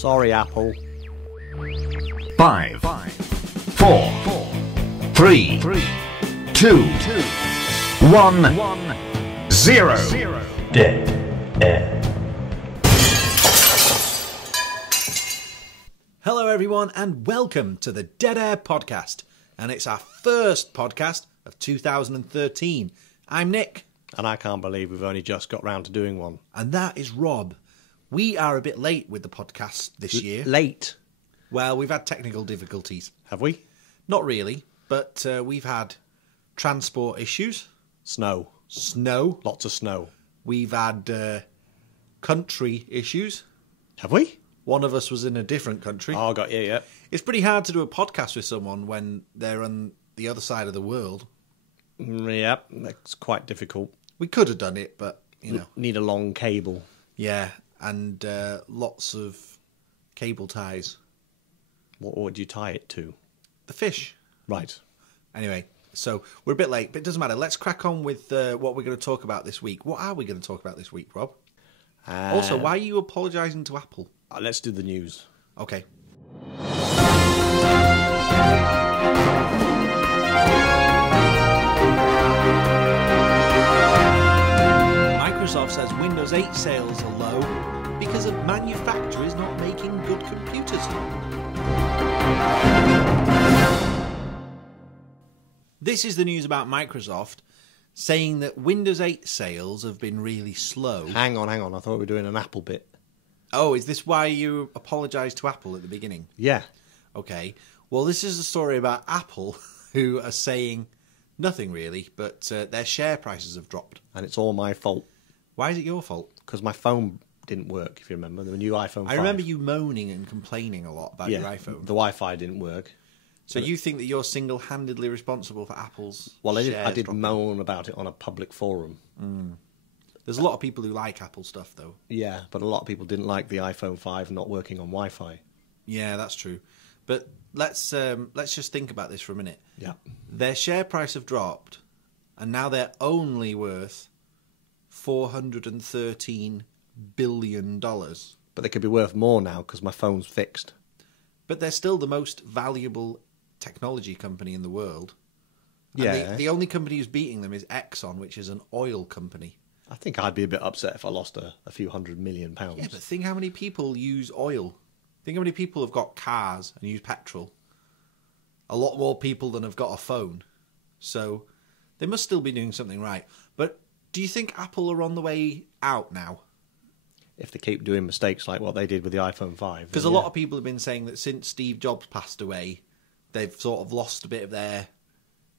Sorry, Apple. 5, 4, 3, 2, 1, 0. Dead air. Hello everyone and welcome to the Dead Air podcast. And it's our first podcast of 2013. I'm Nick. And I can't believe we've only just got round to doing one. And that is Rob. We are a bit late with the podcast this year. Late? Well, we've had technical difficulties. Have we? Not really, but we've had transport issues. Snow. Lots of snow. We've had country issues. Have we? One of us was in a different country. Oh, got you, yeah. It's pretty hard to do a podcast with someone when they're on the other side of the world. Yep, that's quite difficult. We could have done it, but, you know. Need a long cable. Yeah, and lots of cable ties. What would you tie it to? The fish. Right. Anyway, so we're a bit late, but it doesn't matter. Let's crack on with what we're going to talk about this week. What are we going to talk about this week, Rob? Also, why are you apologising to Apple? Let's do the news. Okay. Microsoft says Windows 8 sales are low because of manufacturers not making good computers. This is the news about Microsoft saying that Windows 8 sales have been really slow. Hang on. I thought we were doing an Apple bit. Oh, is this why you apologised to Apple at the beginning? Yeah. Okay. Well, this is a story about Apple, who are saying nothing really, but their share prices have dropped. And it's all my fault. Why is it your fault? Because my phone didn't work, if you remember. The new iPhone 5. I remember you moaning and complaining a lot about your iPhone. The Wi-Fi didn't work. So you think that you're single-handedly responsible for Apple's Well, I did dropping? moan about it on a public forum. There's a lot of people who like Apple stuff, though. Yeah, but a lot of people didn't like the iPhone 5 not working on Wi-Fi. Yeah, that's true. But let's just think about this for a minute. Yeah. Their share price have dropped, and now they're only worth $413 billion. But they could be worth more now because my phone's fixed. But they're still the most valuable technology company in the world. And Yeah. the only company who's beating them is Exxon, which is an oil company. I think I'd be a bit upset if I lost a few £100 million. Yeah, but think how many people use oil. Think how many people have got cars and use petrol. A lot more people than have got a phone. So they must still be doing something right. But do you think Apple are on the way out now? If they keep doing mistakes like what they did with the iPhone 5. Because a lot of people have been saying that since Steve Jobs passed away, they've sort of lost a bit of their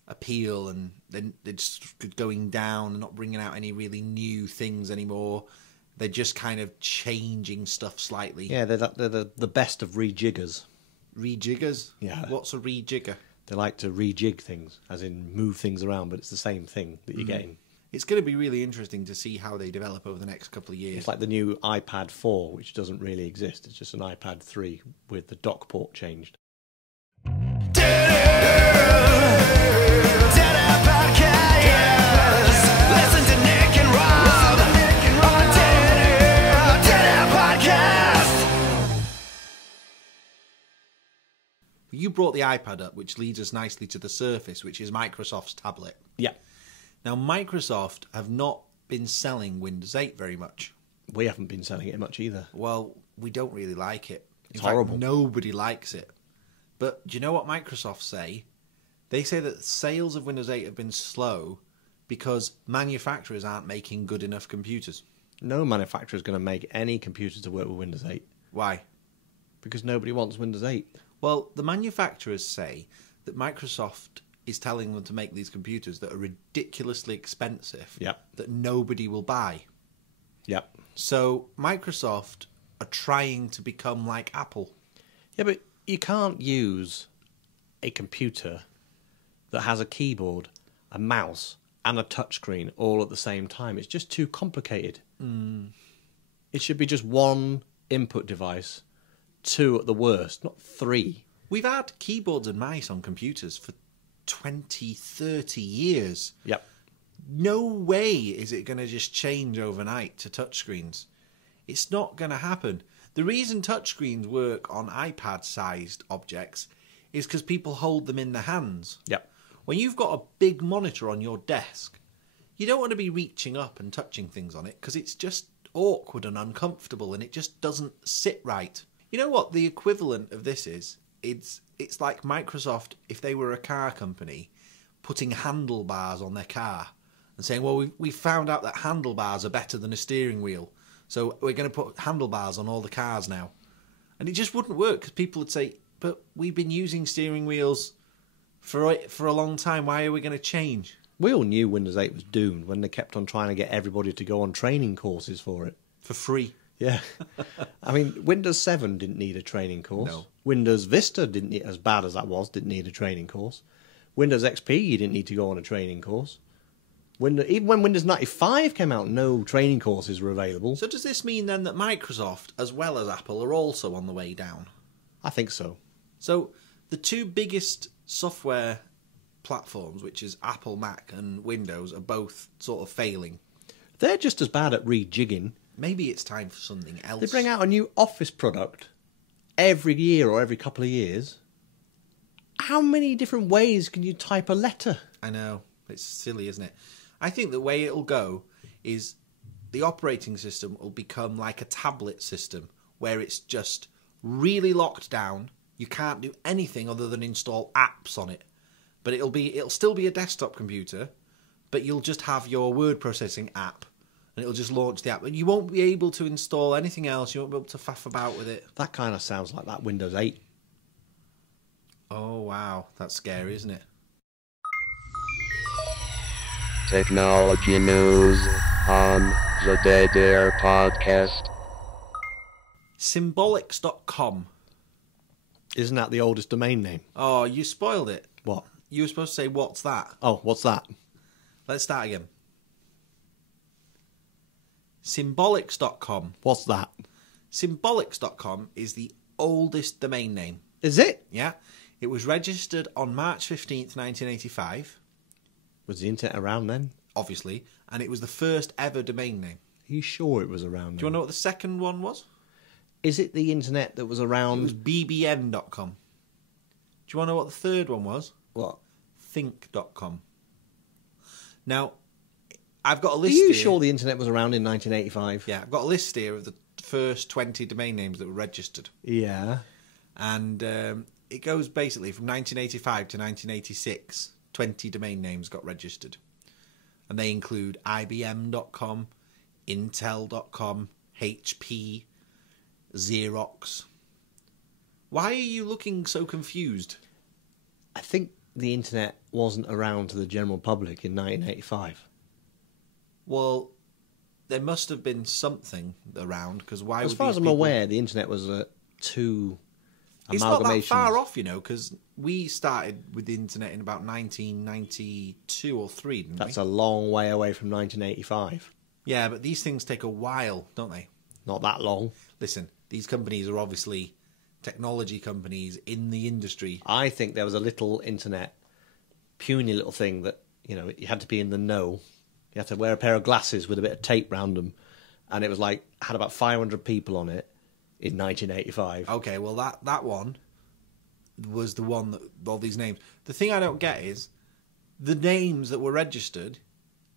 appeal, and then they're just going down and not bringing out any really new things anymore. They're just kind of changing stuff slightly. Yeah, they're the best of rejiggers. Rejiggers? Yeah. What's a rejigger? They like to rejig things, as in move things around, but it's the same thing that you're getting. It's going to be really interesting to see how they develop over the next couple of years. It's like the new iPad 4, which doesn't really exist. It's just an iPad 3 with the dock port changed. Listen to Nick and Rob on Dead Air Podcast. You brought the iPad up, which leads us nicely to the Surface, which is Microsoft's tablet. Yeah. Now, Microsoft have not been selling Windows 8 very much. We haven't been selling it much either. Well, we don't really like it. It's horrible. Nobody likes it. But do you know what Microsoft say? They say that sales of Windows 8 have been slow because manufacturers aren't making good enough computers. No manufacturer is going to make any computer to work with Windows 8. Why? Because nobody wants Windows 8. Well, the manufacturers say that Microsoft is telling them to make these computers that are ridiculously expensive, that nobody will buy. Yep. So Microsoft are trying to become like Apple. Yeah, but you can't use a computer that has a keyboard, a mouse, and a touchscreen all at the same time. It's just too complicated. It should be just one input device, 2 at the worst, not 3. We've had keyboards and mice on computers for 20, 30 years. Yep. No way is it going to just change overnight to touchscreens. It's not going to happen. The reason touchscreens work on iPad-sized objects is because people hold them in their hands. Yep. When you've got a big monitor on your desk, you don't want to be reaching up and touching things on it because it's just awkward and uncomfortable and it just doesn't sit right. You know what the equivalent of this is? It's like Microsoft, if they were a car company, putting handlebars on their car and saying, well, we found out that handlebars are better than a steering wheel, so we're going to put handlebars on all the cars now. And it just wouldn't work because people would say, but we've been using steering wheels for a long time. Why are we going to change? We all knew Windows 8 was doomed when they kept on trying to get everybody to go on training courses for it. For free. Yeah. I mean, Windows 7 didn't need a training course. No. Windows Vista didn't need, as bad as that was, didn't need a training course. Windows XP, you didn't need to go on a training course. Even when Windows 95 came out, no training courses were available. So does this mean then that Microsoft, as well as Apple, are also on the way down? I think so. So the two biggest software platforms, which is Apple, Mac and Windows, are both sort of failing. They're just as bad at rejigging. Maybe it's time for something else. They bring out a new Office product every year or every couple of years. How many different ways can you type a letter? I know. It's silly, isn't it? I think the way it'll go is the operating system will become like a tablet system where it's just really locked down. You can't do anything other than install apps on it. But it'll still be a desktop computer, but you'll just have your word processing app and it'll just launch the app. And you won't be able to install anything else. You won't be able to faff about with it. That kind of sounds like that Windows 8. Oh, wow. That's scary, isn't it? Technology news on the Dead Air podcast. Symbolics.com. Isn't that the oldest domain name? Oh, you spoiled it. What? You were supposed to say, what's that? Oh, what's that? Let's start again. Symbolics.com. What's that? Symbolics.com is the oldest domain name. Is it? Yeah. It was registered on March 15th, 1985, Was the internet around then? obviously, and it was the first ever domain name. Are you sure it was around then? Do you want to know what the second one was? Is it the internet that was around? It was bbn.com. Do you want to know what the third one was? What? Think.com. Now, I've got a Are list you here. sure the internet was around in 1985? Yeah, I've got a list here of the first 20 domain names that were registered. Yeah. And it goes basically from 1985 to 1986. 20 domain names got registered. And they include IBM.com, Intel.com, HP, Xerox. Why are you looking so confused? I think the internet wasn't around to the general public in 1985. Well, there must have been something around, because why As would far these as I'm people... aware, the internet was two It's not that amalgamations. far off, you know, because we started with the internet in about 1992 or 3, didn't That's we? a long way away from 1985. Yeah, but these things take a while, don't they? Not that long. Listen, these companies are obviously technology companies in the industry. I think there was a little internet, puny little thing that, you know, you had to be in the know. You had to wear a pair of glasses with a bit of tape round them. And it was like, had about 500 people on it in 1985. Okay, well, that one was the one that all these names. The thing I don't get is the names that were registered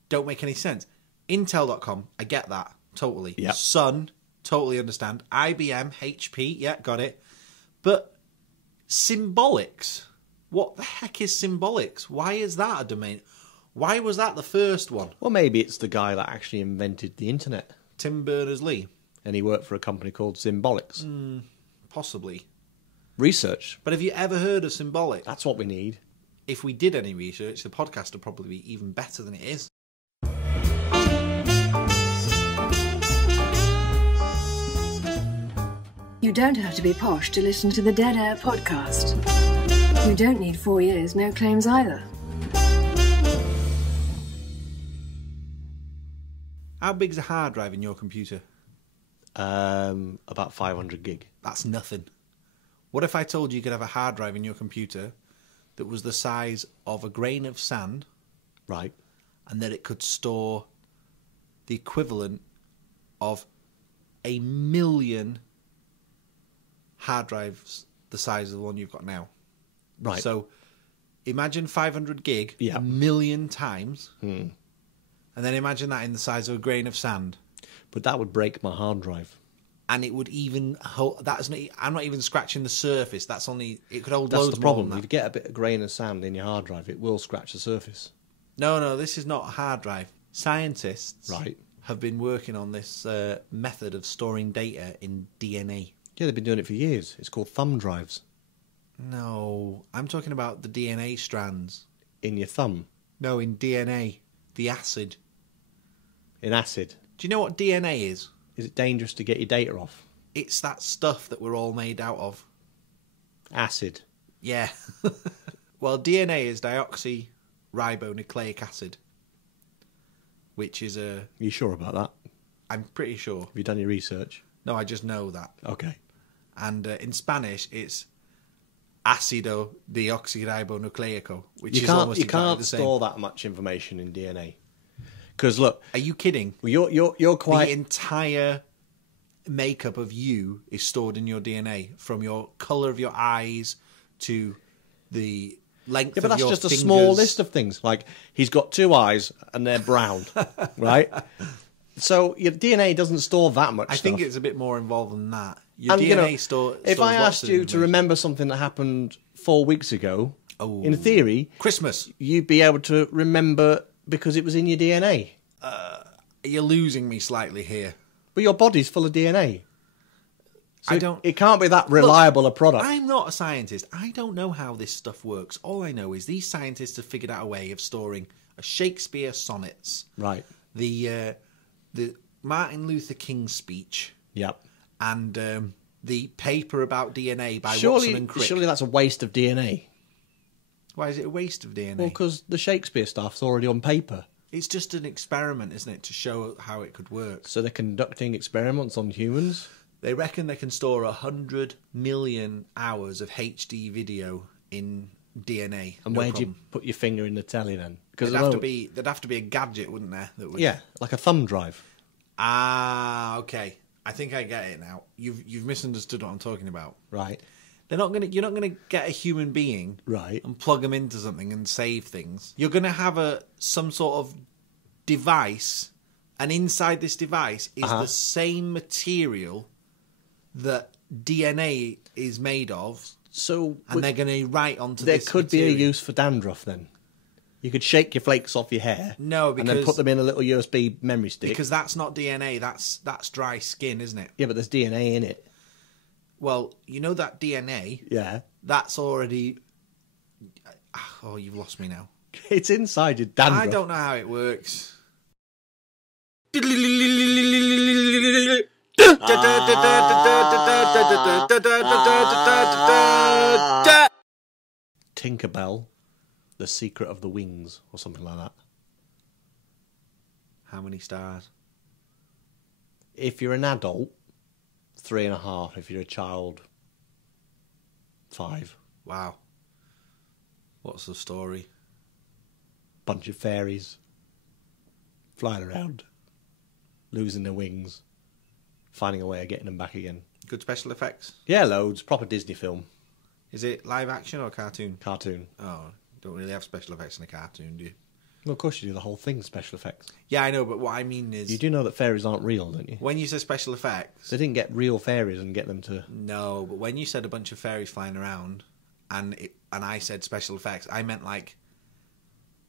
don't make any sense. Intel.com, I get that, totally. Yep. Sun, totally understand. IBM, HP, yeah, got it. But Symbolics, what the heck is Symbolics? Why is that a domain? Why was that the first one? Well, maybe it's the guy that actually invented the internet. Tim Berners-Lee? And he worked for a company called Symbolics. Possibly. Research. But have you ever heard of Symbolic? That's what we need. If we did any research, the podcast would probably be even better than it is. You don't have to be posh to listen to the Dead Air podcast. You don't need 4 years, no claims either. How big's a hard drive in your computer? About 500 gig. That's nothing. What if I told you could have a hard drive in your computer that was the size of a grain of sand, Right. and that it could store the equivalent of 1 million hard drives the size of the one you've got now. Right. So imagine 500 gig Yeah. a million times, and then imagine that in the size of a grain of sand. But that would break my hard drive. And it would even hold... I'm not even scratching the surface. That's only... It could hold That's loads the more problem. than If you that. get a bit of grain of sand in your hard drive, it will scratch the surface. No, this is not a hard drive. Scientists Right. have been working on this method of storing data in DNA. Yeah, they've been doing it for years. It's called thumb drives. No, I'm talking about the DNA strands. In your thumb. No, in DNA. The acid. In acid. Do you know what DNA is? Is it dangerous to get your data off? It's that stuff that we're all made out of. Acid. Yeah. Well, DNA is deoxyribonucleic acid, which is a... Are you sure about that? I'm pretty sure. Have you done your research? No, I just know that. Okay. And in Spanish, it's ácido deoxyribonucleico, which You is can't, almost you exactly can't the same. store that much information in DNA. Because look, Are you kidding? you're quite... The entire makeup of you is stored in your DNA, from your colour of your eyes to the length Yeah, but of that's your just a fingers. small list of things. Like, he's got 2 eyes and they're brown, right? So your DNA doesn't store that much I stuff. think it's a bit more involved than that. Your And, DNA stores if I lots asked of you to information. remember something that happened 4 weeks ago, in theory, Christmas, you'd be able to remember because it was in your DNA. you're losing me slightly here. But your body's full of DNA. So I don't... It can't be that reliable a product. I'm not a scientist. I don't know how this stuff works. All I know is these scientists have figured out a way of storing a Shakespeare sonnets, Right. the Martin Luther King speech, Yep. and the paper about DNA by Watson Surely, and Crick. surely that's a waste of DNA. Why is it a waste of DNA? Well, because the Shakespeare stuff's already on paper. It's just an experiment, isn't it, to show how it could work. So they're conducting experiments on humans. They reckon they can store 100 million hours of HD video in DNA. And no where'd you problem. put your finger in the telly then? Because There'd have to be a gadget, wouldn't there? That would... yeah, like a thumb drive. Ah, okay. I think I get it now. You've misunderstood what I'm talking about. Right. You're not gonna get a human being Right. and plug them into something and save things. You're gonna have some sort of device, and inside this device is the same material that DNA is made of, So and they're gonna write onto there this could be a material. use for dandruff then. You could shake your flakes off your hair. No, and then because- put them in a little USB memory stick. Because that's not DNA. That's dry skin, isn't it? Yeah, but there's DNA in it. Well, you know that DNA. Yeah. That's already. Oh, you've lost me now. It's inside your dandruff. I don't know how it works. Tinkerbell, The Secret of the Wings, or something like that. How many stars? If you're an adult, 3.5. If you're a child, 5. Wow. What's the story? Bunch of fairies flying around, losing their wings, finding a way of getting them back again. Good special effects? Yeah, loads. Proper Disney film. Is it live action or cartoon? Cartoon. Oh, don't really have special effects in a cartoon, do you? Well, of course you do. The whole thing's special effects. Yeah, I know, but what I mean is... You do know that fairies aren't real, don't you? When you say special effects... They didn't get real fairies and get them to... No, but when you said a bunch of fairies flying around, and I said special effects, I meant like,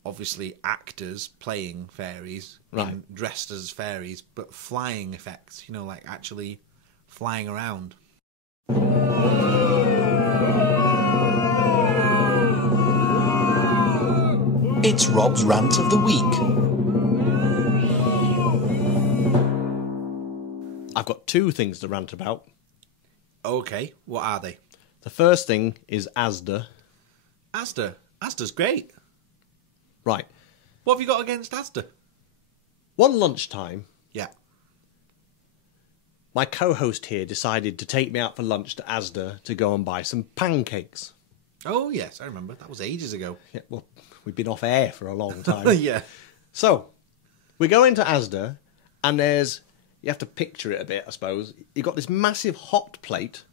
obviously actors playing fairies, Right. and dressed as fairies, but flying effects. You know, like actually flying around. It's Rob's Rant of the Week. I've got 2 things to rant about. Okay, what are they? The first thing is Asda. Asda. Asda's great. Right. What have you got against Asda? One lunchtime, Yeah. my co-host here decided to take me out for lunch to Asda to go and buy some pancakes. Oh, yes, I remember. That was ages ago. Yeah, well, we've been off air for a long time. Yeah. So, we go into Asda, and you have to picture it a bit, I suppose. You've got this massive hot plate,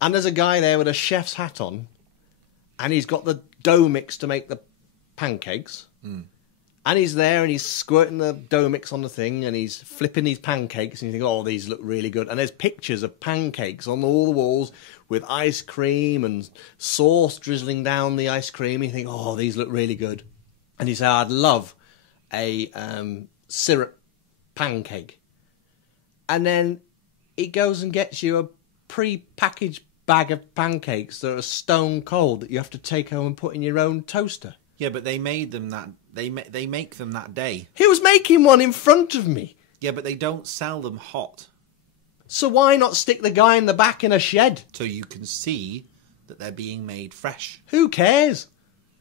And there's a guy there with a chef's hat on, and he's got the dough mix to make the pancakes. And he's there and he's squirting the dough mix on the thing and he's flipping these pancakes and you think, oh, these look really good. And there's pictures of pancakes on all the walls with ice cream and sauce drizzling down the ice cream. And you think, oh, these look really good. And you say, I'd love a syrup pancake. And then it goes and gets you a pre-packaged bag of pancakes that are stone cold that you have to take home and put in your own toaster. Yeah, but they made them that they make them that day. He was making one in front of me. Yeah, but they don't sell them hot, So why not stick the guy in the back in a shed? so you can see that they're being made fresh. Who cares?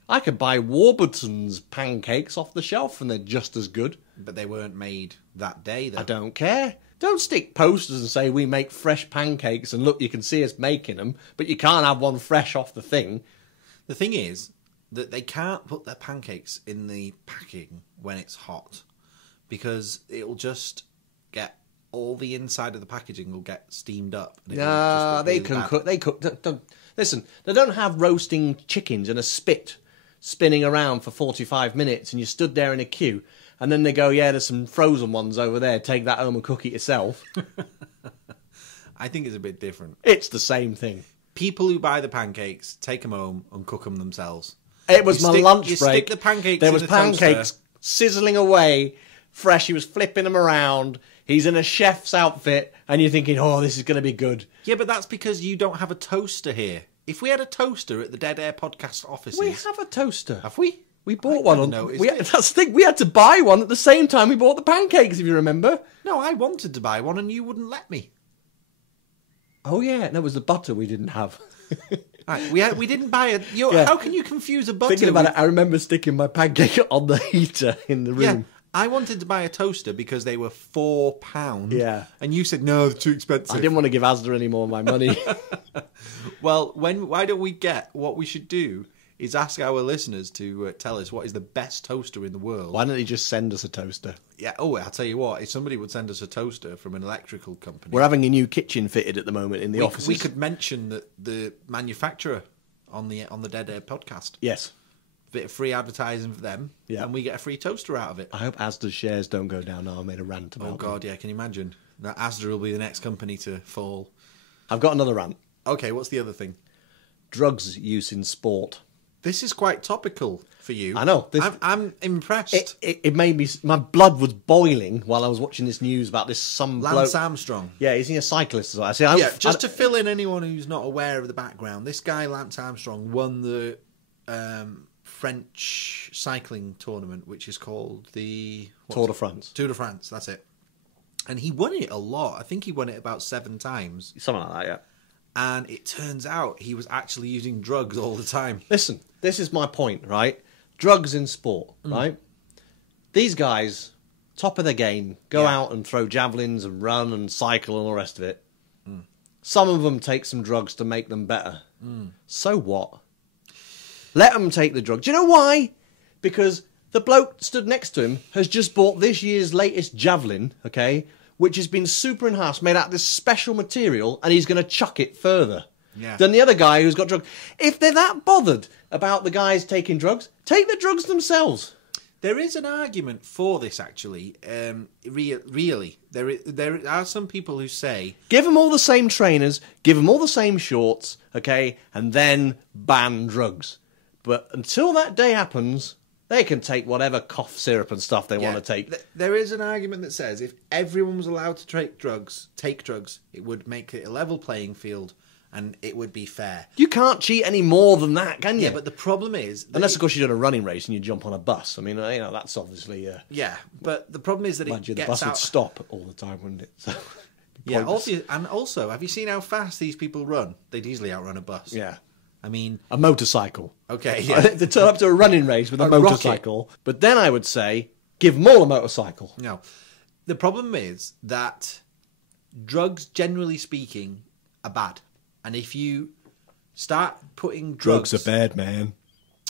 I could buy Warburton's pancakes off the shelf and they're just as good. But they weren't made that day, though. I don't care. Don't stick posters and say we make fresh pancakes and look, you can see us making them, but you can't have one fresh off the thing. The thing is that they can't put their pancakes in the packing when it's hot because it'll just get all the inside of the packaging will get steamed up. And it'll just look They really can bad. cook. They cook. Don't, listen, they don't have roasting chickens in a spit spinning around for 45 minutes and you stood there in a queue and then they go, yeah, there's some frozen ones over there. Take that home and cook it yourself. I think it's a bit different. It's the same thing. People who buy the pancakes take them home and cook them themselves. It was my lunch break. Stick the pancakes There in was the pancakes toaster. sizzling away, fresh. He was flipping them around. He's in a chef's outfit, and you're thinking, oh, this is going to be good. Yeah, but that's because you don't have a toaster here. If we had a toaster at the Dead Air podcast offices... We have a toaster. Have we? We bought one. never noticed it. That's the thing. We had to buy one at the same time we bought the pancakes, if you remember. No, I wanted to buy one and you wouldn't let me. Oh, yeah. No, it was the butter we didn't have. Right, we didn't buy a... Yeah. How can you confuse a butter Thinking about with- it, I remember sticking my pancake on the heater in the room. Yeah, I wanted to buy a toaster because they were £4. Yeah. And you said, no, they're too expensive. I didn't want to give Asda any more of my money. Well, why don't we get... What we should do is ask our listeners to tell us what is the best toaster in the world. Why don't you just send us a toaster? Yeah. Oh, I'll tell you what. If somebody would send us a toaster from an electrical company... We're having a new kitchen fitted at the moment in the offices. We could mention the manufacturer on the Dead Air podcast. Yes. Bit of free advertising for them, Yeah. and we get a free toaster out of it. I hope Asda's shares don't go down now. I made a rant about Oh, God, yeah, can you imagine? That Asda will be the next company to fall. them. I've got another rant. Okay, what's the other thing? Drugs use in sport. This is quite topical for you. I know. I'm impressed. It made me... My blood was boiling while I was watching this news about this some Lance bloke... Armstrong. Yeah, isn't he a cyclist as well? Just to fill in anyone who's not aware of the background, this guy, Lance Armstrong, won the French cycling tournament, which is called the... Tour de France. Tour de France, that's it. And he won it a lot. I think he won it about 7 times. Something like that, yeah. And it turns out he was actually using drugs all the time. Listen, this is my point, right? Drugs in sport, right? These guys, top of their game, go out and throw javelins and run and cycle and all the rest of it. Some of them take some drugs to make them better. So what? Let them take the drug. Do you know why? Because the bloke stood next to him has just bought this year's latest javelin, okay, which has been super enhanced, made out of this special material, and he's going to chuck it further than the other guy who's got drugs. If they're that bothered about the guys taking drugs, take the drugs themselves. There is an argument for this, actually. Really, there are some people who say... Give them all the same trainers, give them all the same shorts, okay, and then ban drugs. But until that day happens, they can take whatever cough syrup and stuff they want to take. There is an argument that says if everyone was allowed to take drugs, it would make it a level playing field and it would be fair. You can't cheat any more than that, can you? Yeah, but the problem is... Unless, of course, you're doing a running race and you jump on a bus. I mean, that's obviously... Yeah, but the problem is that mind it you, the gets bus out... would stop all the time, wouldn't it? So, yeah, pointless. also, have you seen how fast these people run? They'd easily outrun a bus. Yeah. I mean... A motorcycle. Okay, yeah. They turn up to a running race with a motorcycle. Rocket. But then I would say, give them all a motorcycle. No. The problem is that drugs, generally speaking, are bad. And if you start putting drugs... Drugs are bad, man.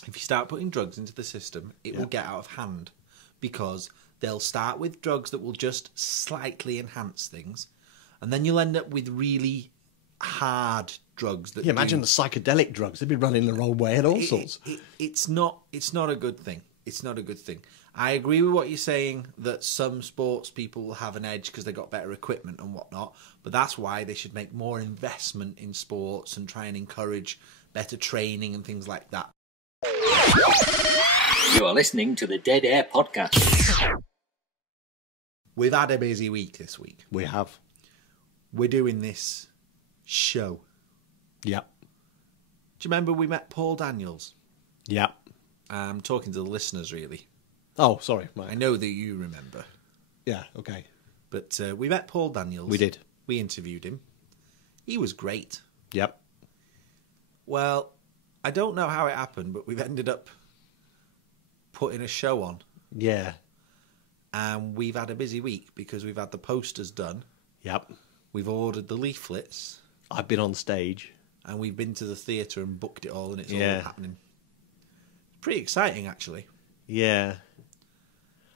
If you start putting drugs into the system, it will get out of hand. Because they'll start with drugs that will just slightly enhance things. And then you'll end up with really hard drugs that Yeah, imagine do- the psychedelic drugs. They'd be running the wrong way and all sorts. It's not a good thing. It's not a good thing. I agree with what you're saying that some sports people will have an edge because they got better equipment and whatnot, but that's why they should make more investment in sports and try and encourage better training and things like that. You are listening to the Dead Air Podcast. We've had a busy week this week. We have. We're doing this show. Yep. Do you remember we met Paul Daniels? Yep. I'm talking to the listeners, really. Oh, sorry. I Right. know that you remember. Yeah, okay. But we met Paul Daniels. We did. We interviewed him. He was great. Yep. Well, I don't know how it happened, but we've ended up putting a show on. Yeah. And we've had a busy week because we've had the posters done. Yep. We've ordered the leaflets. I've been on stage. And we've been to the theatre and booked it all, and it's Yeah. all happening. Pretty exciting, actually. Yeah.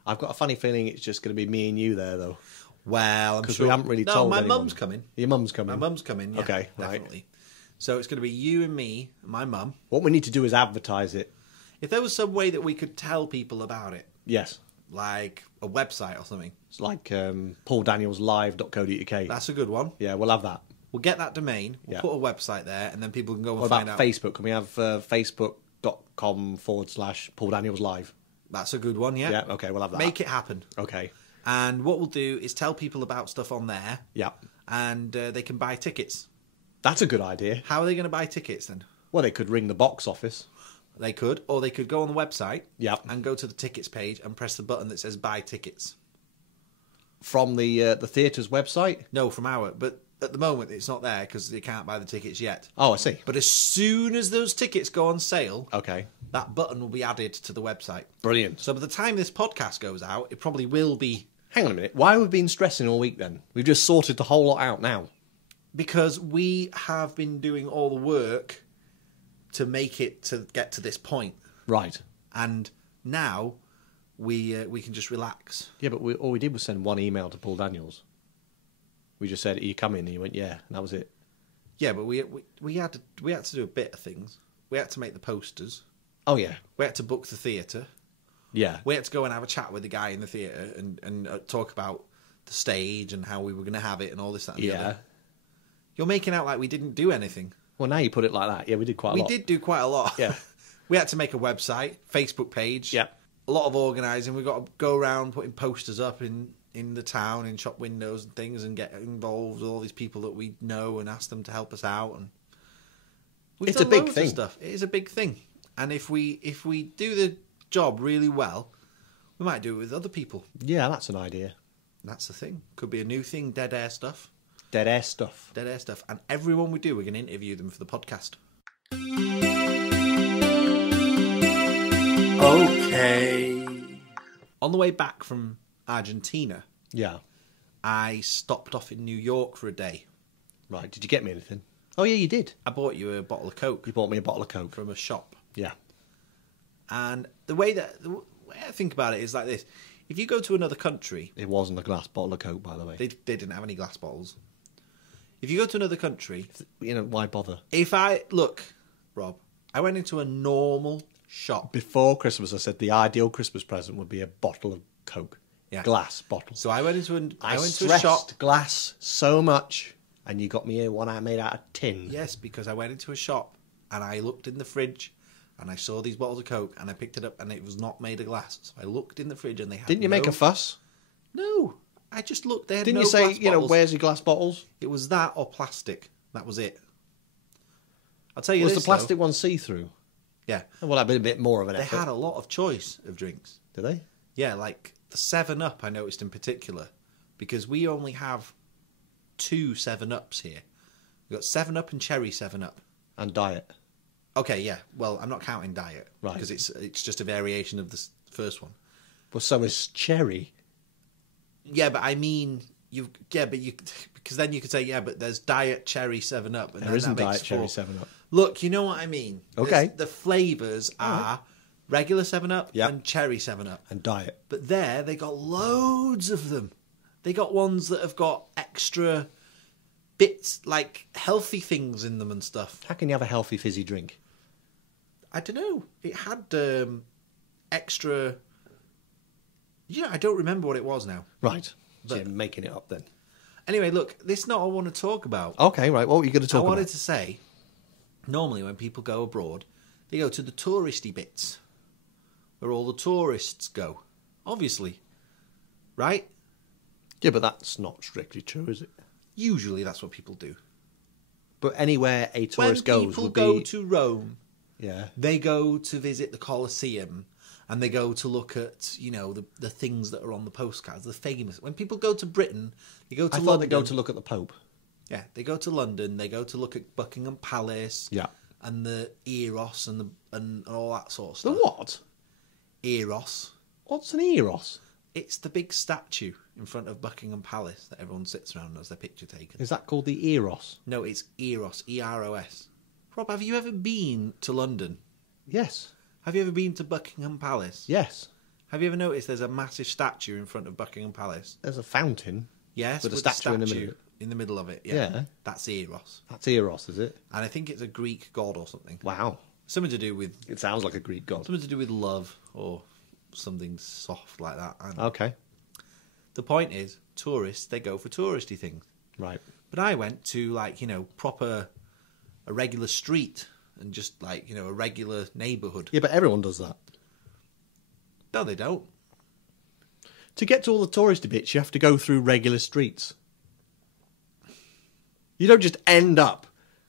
I've got a funny feeling it's just going to be me and you there, though. Well, I'm Because sure... we haven't really no, told my anyone. mum's coming. Your mum's coming. My mum's coming, yeah. Okay, right. definitely. So it's going to be you and me, and my mum. What we need to do is advertise it. If there was some way that we could tell people about it, Yes. like a website or something, It's like pauldanielslive.co.uk. that's a good one. Yeah, we'll have that. We'll get that domain, we'll Yeah. put a website there, and then people can go and What find about out. Facebook? Can we have facebook.com/pauldanielslive? That's a good one, yeah. Yeah, okay, we'll have that. Make it happen. Okay. And what we'll do is tell people about stuff on there, Yeah. and they can buy tickets. That's a good idea. How are they going to buy tickets then? Well, they could ring the box office. They could, or they could go on the website Yeah. and go to the tickets page and press the button that says buy tickets. From the theatre's website? No, from our, but at the moment it's not there because they can't buy the tickets yet. Oh, I see. But as soon as those tickets go on sale, Okay. that button will be added to the website. Brilliant. So by the time this podcast goes out, it probably will be, Hang on a minute. Why have we been stressing all week then? We've just sorted the whole lot out now. because we have been doing all the work to make it to get to this point. Right. And now we can just relax. Yeah, but all we did was send one email to Paul Daniels. We just said, "Are you coming?" And he went, "Yeah," and that was it. Yeah, but we had to do a bit of things. We had to make the posters. Oh yeah, We had to book the theatre. yeah. We had to go and have a chat with the guy in the theatre and talk about the stage and how we were going to have it and all this, that, and the Yeah. other. You're making out like we didn't do anything. Well, now you put it like that. Yeah, we did quite a lot. We did do quite a lot. Yeah. We had to make a website, Facebook page. Yeah. A lot of organising. We've got to go around putting posters up in the town, in shop windows and things, and get involved with all these people that we know and ask them to help us out. And we've It's a done big loads of thing. stuff. It is a big thing. And if we do the job really well, we might do it with other people. Yeah, that's an idea. That's the thing. Could be a new thing, dead air stuff. Dead air stuff. Dead air stuff. And everyone we do, we're going to interview them for the podcast. Okay. On the way back from Argentina, Yeah. I stopped off in New York for a day. Right. Did you get me anything? Oh yeah, you did. I bought you a bottle of Coke You bought me a bottle of Coke. from a shop. Yeah. And the way I think about it is like this. If you go to another country, It wasn't a glass bottle of Coke, by the way. they didn't have any glass bottles. If you go to another country, You know, why bother? look, Rob, I went into a normal shop. Before Christmas, I said the ideal Christmas present would be a bottle of Coke. Yeah. Glass bottle. So I went into I a stressed shop. glass so much, and you got me one I made out of tin. Yes, because I went into a shop and I looked in the fridge and I saw these bottles of Coke and I picked it up and it was not made of glass. So I looked in the fridge and they had Didn't you make a fuss? No. I just looked. They had Didn't no you say, glass bottles. where's your glass bottles? It was that or plastic. That was it. I'll tell you Was this, the plastic though. one see-through? Yeah. Well, that'd be a bit more of an They effort. had a lot of choice of drinks. Did they? Yeah, like the 7-Up I noticed in particular. Because we only have 2 7-Ups here. We've got 7-Up and Cherry 7-Up. And diet. Okay, yeah. Well, I'm not counting diet. Right. Because it's just a variation of the first one. Well, so is cherry. Yeah, but I mean, because then you could say, yeah, but there's Diet Cherry 7-Up. And There then isn't that makes diet cherry 4. 7-Up. Look, you know what I mean. Okay. The flavours are regular 7-Up Yep. and Cherry 7-Up. And diet. But they got loads of them. They got ones that have got extra bits like healthy things in them and stuff. How can you have a healthy fizzy drink? I don't know. It had extra. Yeah, I don't remember what it was now. Right. So But- you're making it up then. Anyway, look, this is not what I want to talk about. Okay, right. What were you going to talk I wanted about? to say, normally when people go abroad, they go to the touristy bits, where all the tourists go. Obviously, right? Yeah, but that's not strictly true, is it? Usually, that's what people do. But anywhere a When tourist goes people would go be... to Rome, Yeah. they go to visit the Colosseum, and they go to look at, you know, the things that are on the postcards, the famous. When people go to Britain, they go to I London. thought they'd go to look at the Pope. Yeah, they go to London. They go to look at Buckingham Palace. Yeah. And the Eros and all that sort of The stuff. what? Eros. What's an Eros? It's the big statue in front of Buckingham Palace that everyone sits around and has their picture taken. Is that called the Eros? No, it's Eros. E-R-O-S. Rob, have you ever been to London? Yes. Have you ever been to Buckingham Palace? Yes. Have you ever noticed there's a massive statue in front of Buckingham Palace? There's a fountain. Yes, With a a statue in the middle. in the middle of it. Yeah. Yeah. That's Eros. That's Eros, is it? And I think it's a Greek god or something. Wow. Something to do with It sounds like a Greek god. love or something soft like that. And Okay. the point is, tourists, they go for touristy things. Right. But I went to, like, you know, a regular street and just, like, you know, a regular neighbourhood. Yeah, but everyone does that. No, they don't. To get to all the touristy bits, you have to go through regular streets. You don't just end up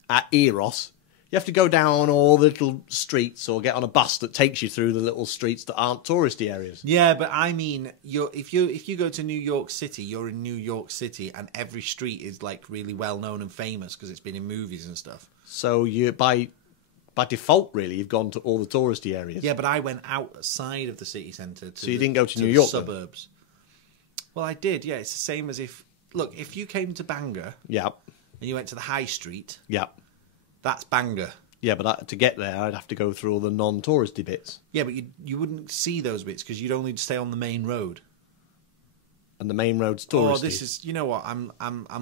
at Eros. You have to go down all the little streets or get on a bus that takes you through the little streets that aren't touristy areas. Yeah, but I mean, if you go to New York City, you're in New York City, and every street is, like, really well known and famous because it's been in movies and stuff. So you by default, really, you've gone to all the touristy areas. Yeah, but I went outside of the city centre. So you didn't go to New York, then? suburbs. Well, I did. Yeah, it's the same as if you came to Bangor Yeah. and you went to the high street, Yeah. that's Bangor. Yeah, but to get there, I'd have to go through all the non-touristy bits. Yeah, but you wouldn't see those bits because you'd only stay on the main road. And the main road's touristy. Oh, this is, you know what? I'm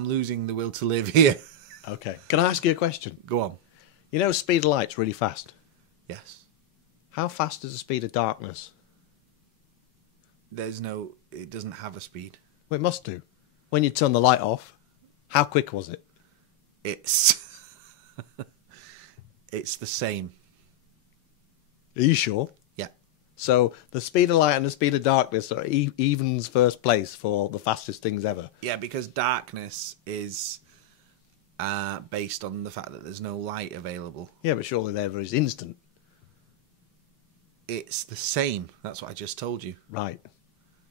losing the will to live here. Okay. Can I ask you a question? Go on. You know, speed of light's really fast. Yes. How fast is the speed of darkness? It doesn't have a speed. Well, it must do. When you turn the light off, how quick was it? It's it's the same. Are you sure? Yeah. So the speed of light and the speed of darkness are evens first place for the fastest things ever. Yeah, because darkness is based on the fact that there's no light available. Yeah, but surely there is instant. It's the same. That's what I just told you. Right.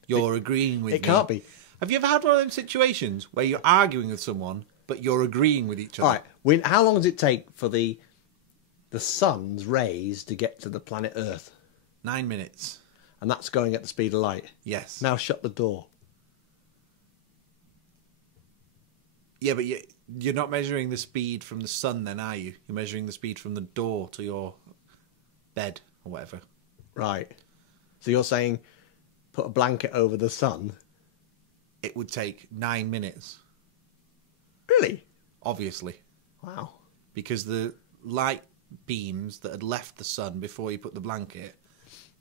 You're agreeing with me. It can't be. Have you ever had one of those situations where you're arguing with someone, but you're agreeing with each other? All right. How long does it take for the sun's rays to get to the planet Earth? 9 minutes. And that's going at the speed of light. Yes. Now shut the door. Yeah, but you're not measuring the speed from the sun then, are you? You're measuring the speed from the door to your bed or whatever. Right. So you're saying put a blanket over the sun? It would take 9 minutes, Really? obviously, Wow. because the light beams that had left the sun before you put the blanket,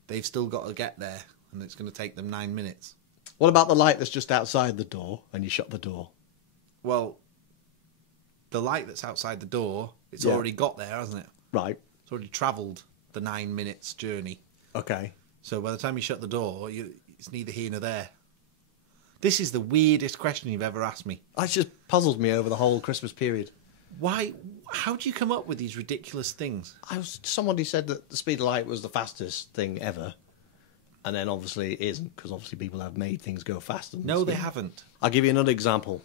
they've still got to get there, and it's going to take them 9 minutes. What about the light that's just outside the door and you shut the door? Well, the light that's outside the door, it's Yeah. already got there, hasn't it? Right. It's already travelled the 9 minutes journey. Okay. So by the time you shut the door, it's neither here nor there. This is the weirdest question you've ever asked me. That just puzzled me over the whole Christmas period. Why? How do you come up with these ridiculous things? Somebody said that the speed of light was the fastest thing ever. And then obviously it isn't, because obviously people have made things go faster. than No, the they speed. haven't. I'll give you another example.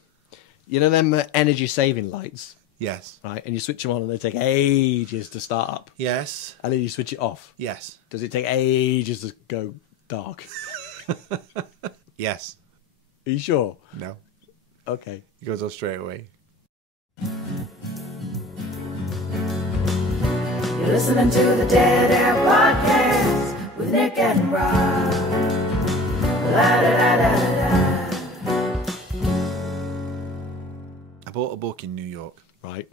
You know them energy-saving lights, Yes. right? And you switch them on and they take ages to start up. Yes. And then you switch it off. Yes. Does it take ages to go dark? Yes. Are you sure? No. Okay. It goes off straight away. You're listening to the Dead Air Podcast with Nick and Rob. La da da da da. I bought a book in New York. Right.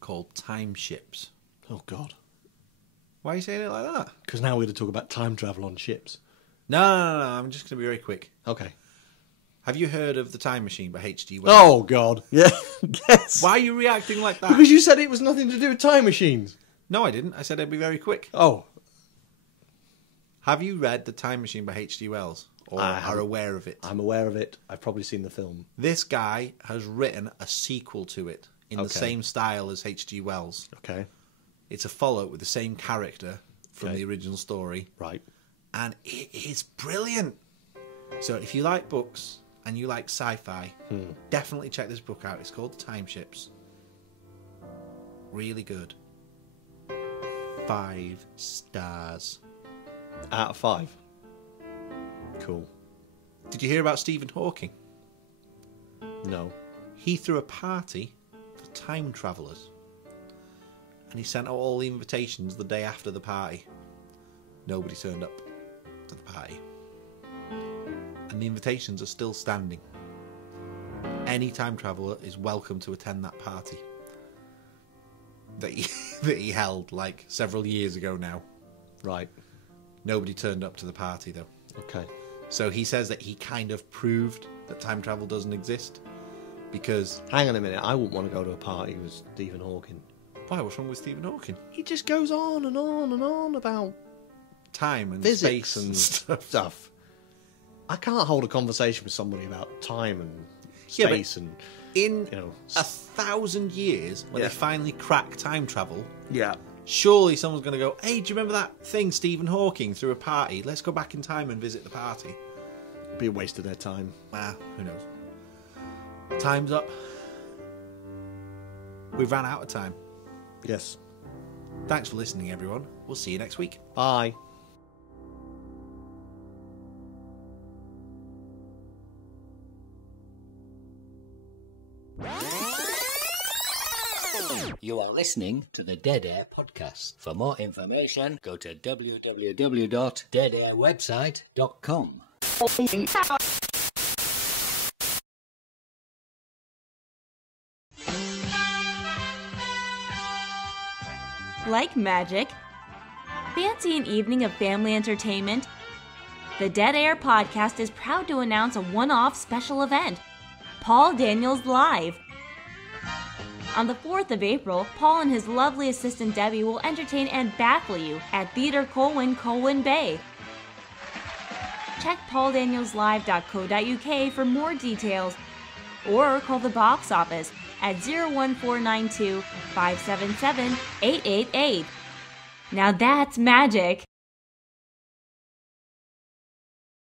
Called Time Ships. Oh, God. Why are you saying it like that? Because now we're going to talk about time travel on ships. No. I'm just going to be very quick. Okay. Have you heard of The Time Machine by H.G. Wells? Oh, God. Yeah. Yes. Why are you reacting like that? Because you said it was nothing to do with time machines. No, I didn't. I said I'd be very quick. Oh. Have you read The Time Machine by H.G. Wells? Or are aware of it? I'm aware of it. I've probably seen the film. This guy has written a sequel to it in the same style as H.G. Wells. Okay. It's a follow-up with the same character from the original story. Right. And it is brilliant. So if you like books and you like sci-fi, definitely check this book out. It's called Time Ships. Really good. 5 stars. Out of 5. Cool. Did you hear about Stephen Hawking? No. He threw a party for time travellers. And he sent out all the invitations the day after the party. Nobody turned up to the party. And the invitations are still standing. Any time traveller is welcome to attend that party. That he held like several years ago now. Right. Nobody turned up to the party though. Okay. So he says that he kind of proved that time travel doesn't exist. Because... Hang on a minute, I wouldn't want to go to a party with Stephen Hawking. Why? What's wrong with Stephen Hawking? He just goes on and on and on about time and physics space and stuff. I can't hold a conversation with somebody about time and space and... In 1,000 years, when they finally crack time travel... Yeah. Surely someone's going to go, hey, do you remember that thing Stephen Hawking threw a party? Let's go back in time and visit the party. It'd be a waste of their time. Who knows? Time's up. We've ran out of time. Yes. Thanks for listening, everyone. We'll see you next week. Bye. You are listening to the Dead Air podcast. For more information, go to www.deadairwebsite.com. Like magic? Fancy an evening of family entertainment? The Dead Air podcast is proud to announce a one-off special event, Paul Daniels Live. On the 4th of April, Paul and his lovely assistant Debbie will entertain and baffle you at Theatre Colwyn Bay. Check pauldanielslive.co.uk for more details, or call the box office at 01492 577 888. Now that's magic!